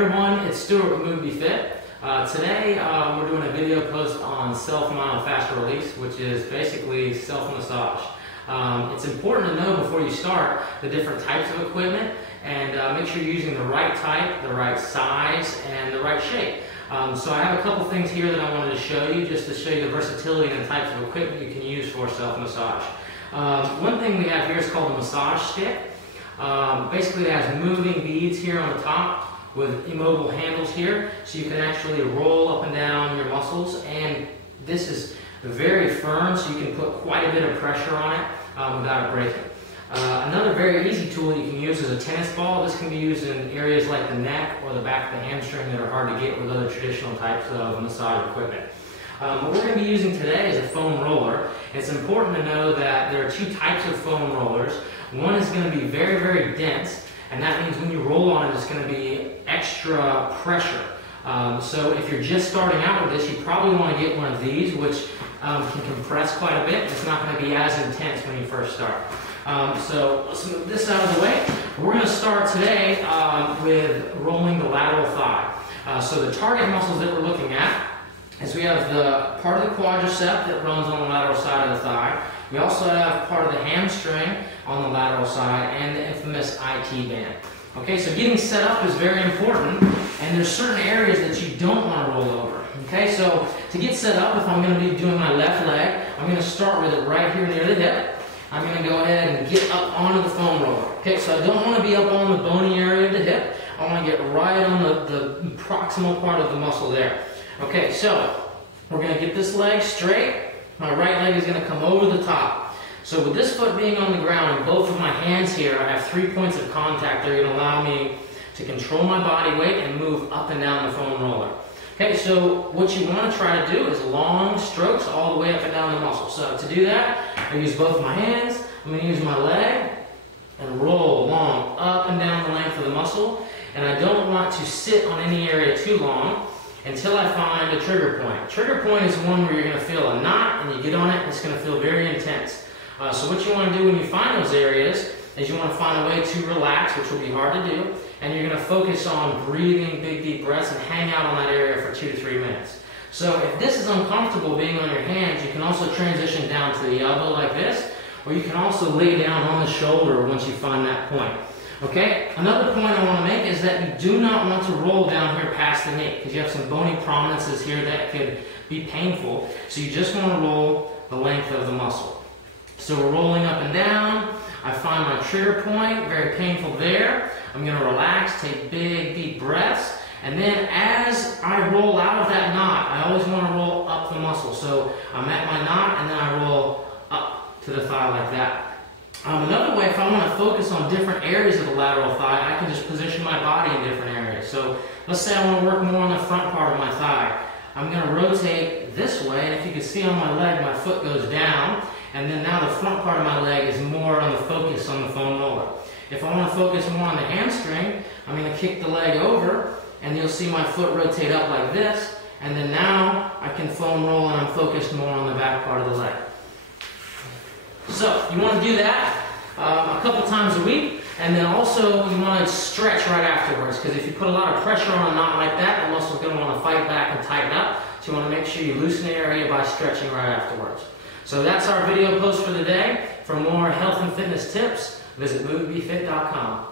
everyone, it's Stuart with Move Be Fit. Today we're doing a video post on self-myofascial release, which is basically self-massage. It's important to know before you start the different types of equipment and make sure you're using the right type, the right size, and the right shape. So I have a couple things here that I wanted to show you, just to show you the versatility and the types of equipment you can use for self-massage. One thing we have here is called a massage stick. Basically it has moving beads here on the top with immobile handles here, so you can actually roll up and down your muscles, and this is very firm, so you can put quite a bit of pressure on it without it breaking. Another very easy tool you can use is a tennis ball. This can be used in areas like the neck or the back of the hamstring that are hard to get with other traditional types of massage equipment. What we're going to be using today is a foam roller. It's important to know that there are two types of foam rollers. One is going to be very, very dense, and that means when you roll on it, it's going to be extra pressure. So if you're just starting out with this, you probably want to get one of these, which can compress quite a bit. It's not going to be as intense when you first start. So let's move this out of the way. We're going to start today with rolling the lateral thigh. So the target muscles that we're looking at is we have the part of the quadricep that runs on the lateral side of the thigh. We also have part of the hamstring on the lateral side and the infamous IT band. Okay, so getting set up is very important, and there's certain areas that you don't want to roll over. Okay, so to get set up, if I'm going to be doing my left leg, I'm going to start with it right here near the hip. I'm going to go ahead and get up onto the foam roller. Okay, so I don't want to be up on the bony area of the hip. I want to get right on the proximal part of the muscle there. Okay, so we're going to get this leg straight. My right leg is going to come over the top. So with this foot being on the ground and both of my hands here, I have 3 points of contact that are going to allow me to control my body weight and move up and down the foam roller. Okay, so what you want to try to do is long strokes all the way up and down the muscle. So to do that, I use both my hands, I'm going to use my leg and roll long up and down the length of the muscle. And I don't want to sit on any area too long until I find a trigger point. Trigger point is one where you're going to feel a knot and you get on it and it's going to feel very intense. So what you want to do when you find those areas is you want to find a way to relax, which will be hard to do, and you're going to focus on breathing big deep breaths and hang out on that area for 2 to 3 minutes. So if this is uncomfortable being on your hands, you can also transition down to the elbow like this, or you can also lay down on the shoulder once you find that point. Okay, another point I want to make is that you do not want to roll down here past the knee, because you have some bony prominences here that could be painful. So you just want to roll the length of the muscle. So we're rolling up and down. I find my trigger point, very painful there. I'm going to relax, take big deep breaths, and then as I roll out of that knot, I always want to roll up the muscle. So I'm at my knot and then I roll up to the thigh like that. Another way, if I want to focus on different areas of the lateral thigh, I can just position my body in different areas. So let's say I want to work more on the front part of my thigh. I'm going to rotate this way, and if you can see on my leg, my foot goes down, and then now the front part of my leg is more on the focus on the foam roller. If I want to focus more on the hamstring, I'm going to kick the leg over, and you'll see my foot rotate up like this, and then now I can foam roll and I'm focused more on the back part of the leg. So you want to do that a couple times a week, and then also you want to stretch right afterwards, because if you put a lot of pressure on a knot like that, the muscle's going to want to fight back and tighten up. So you want to make sure you loosen the area by stretching right afterwards. So that's our video post for the day. For more health and fitness tips, visit movebefit.com.